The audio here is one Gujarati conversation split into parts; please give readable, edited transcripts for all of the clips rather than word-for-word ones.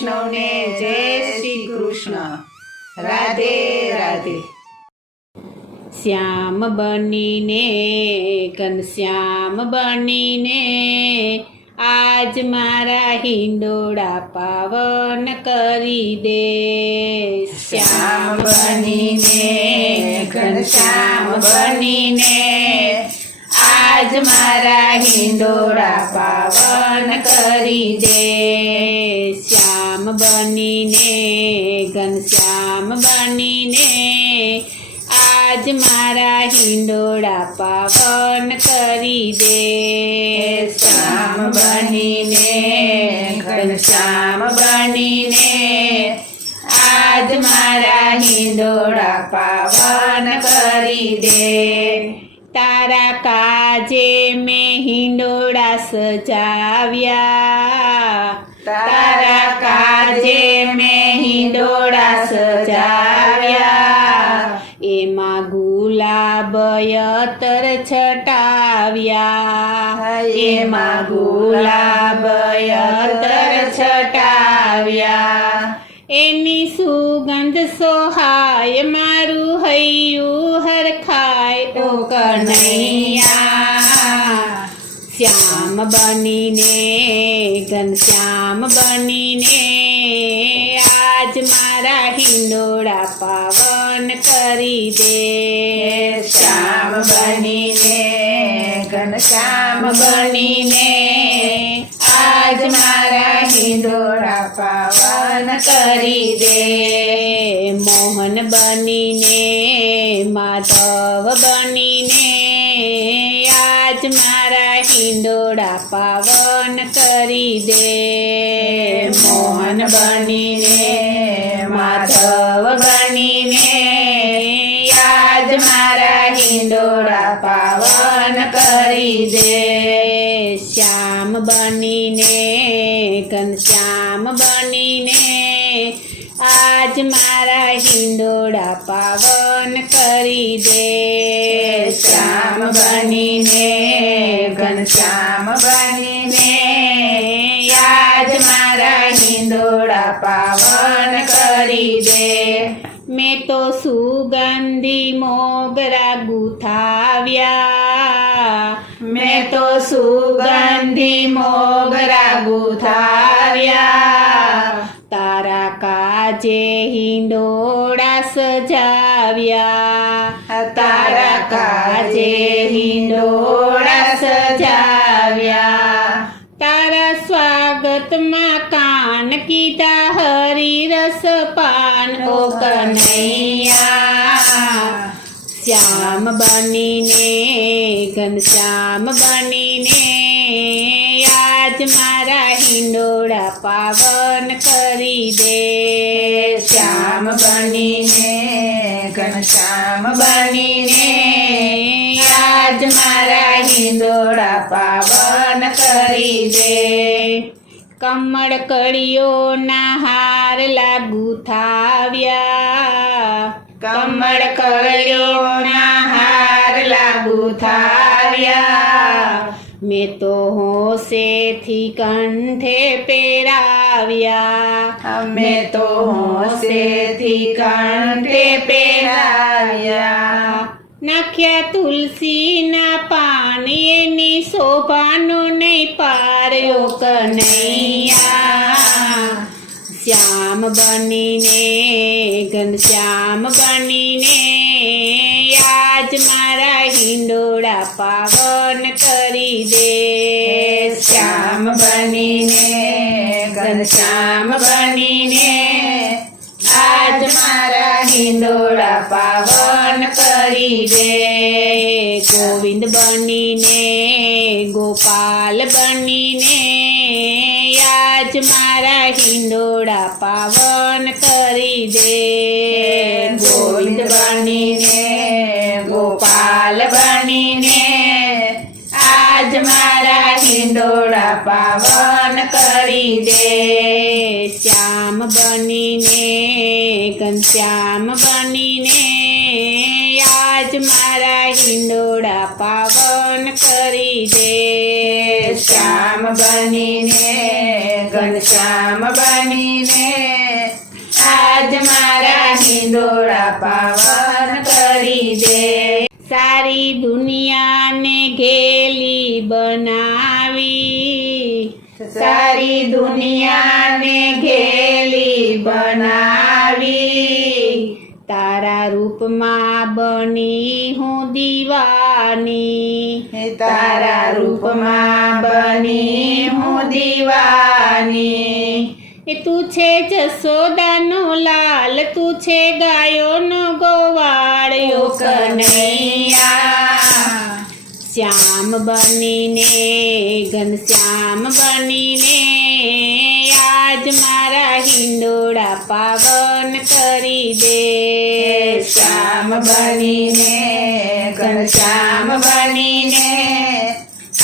વૈષ્ણવને જય શ્રી કૃષ્ણ. રાધે રાધે. શ્યામ બનીને ઘનશ્યામ બનીને આજ મારા હિંડોળા પાવન કરી દે. શ્યામ બનીને ઘનશ્યામ બનીને આજ મારા હિંડોળા પાવન કરી દે. શ્યામ બનીને ઘનશ્યામ બનીને આજ મારા હિંડોળા પાવન કરી દે. શ્યામ બનીને ઘનશ્યામ બનીને આજ મારા હિંડોળા પાવન કરી દે. તારા કાજે મેં હિંડોળા સજાવ્યા. તારા કાજે મેં હિંડોળા સજાવ્યા. એમાં ગુલાબ અતર છટાવ્યા. એમાં ગુલાબ અતર છટાવ્યા. એની સુગંધ સોહાય મારું હૈયું હરખાય. ઓ કનૈયા શ્યામ બનીને ઘનશ્યામ બનીને આજ મારા હિંડોળા પાવન કરી દે. શ્યામ બનીને ઘનશ્યામ બનીને આજ મારા હિંડોળા પાવન કરી દે. મોહન બનીને માધવ બનીને આજ મારા હિંડોળા પાવન કરી દે. મોહન બનીને માધવ બનીને આજ મારા હિંડોળા પાવન કરી દે. શ્યામ બનીને ઘનશ્યામ બનીને આજ મારા હિંડોળા પાવન કરી દે. શ્યામ બનીને ઘનશ્યામ બનીને આજ મારા હિંડોળા પાવન કરી દે. મેં તો સુગંધી મોગરા ગુથાવ્યા. મેં તો સુગંધી મોગરા ગુથાવ્યા. તારા કાજે હિંડોળા સજાવ્યા. તારા કાજે હિંડોળા સજાવ્યા. તારા સ્વાગતમાં કાન કીધા હરી રસ પાન. ઓ કનૈયા શ્યામ બનીને ઘનશ્યામ બનીને આજ મારા હિંડોળા પાવન કરી દે. શ્યામ બનીને ઘનશ્યામ બનીને આજ મારા હિંડોળા પાવન કરી દે. કમળ કળીઓના હાર લાગુ થાવ્યા. કમળ કળીઓના હાર લાગુ થાવ્યા. મેં તો હોંશેથી કંઠે પહેરાવ્યા. અમે તો હોંશેથી કંઠે પહેરાવ્યા. નાખ્યા તુલસીના પાન એની શોભાનો નહીં પાર. ઓ કનૈયા શ્યામ બનીને ઘનશ્યામ બનીને આજ મારા હિંડોળા પાવન કરી દે. શ્યામ બનીને ઘનશ્યામ બનીને આજ મારા હિંડોળા પાવન કરી દે. ગોવિંદ બનીને ગોપાલ બનીને આજ મારા હિંડોળા પાવન કરી દે. ગોવિંદ બનીને ગોપાલ બનીને આજ મારા હિંડોળા પાવન કરી દે. શ્યામ બનીને ઘનશ્યામ બનીને આજ મારા હિંડોળા પાવન કરી દે. શ્યામ બનીને ઘનશ્યામ બનીને હિંડોળા પાવન કરી દે. સારી દુનિયાને ઘેલી બનાવી, સારી દુનિયાને ઘેલી બનાવી, તારા રૂપમાં બની હું દીવાની, તારા રૂપમાં બની હું દીવાની. એ તું છે જશોદાનો લાલ, તું છે ગાયોનો ગોવાળ્યો કનૈયા, શ્યામ બનીને ઘનશ્યામ બનીને આજ મારા હિંડોળા પાવન કરી દે. શ્યામ બનીને ઘનશ્યામ બનીને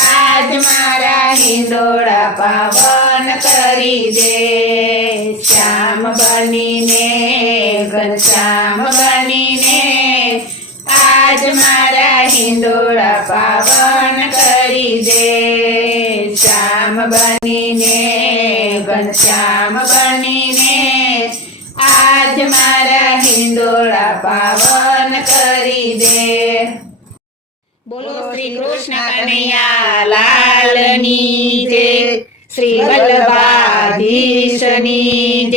આજ મારા હિંડોળા પાવન કરી દે. શ્યામ બનીને ઘનશ્યામ બનીને આજ મારા હિંડોળા પાવન કરી દે. શ્યામ બનીને ઘનશ્યામ બનીને આજ મારા હિંડોળા પાવન કરી દે. બોલો શ્રી કૃષ્ણ કનૈયા લાલની જય, શ્રી વલ્લભાધીશની જય.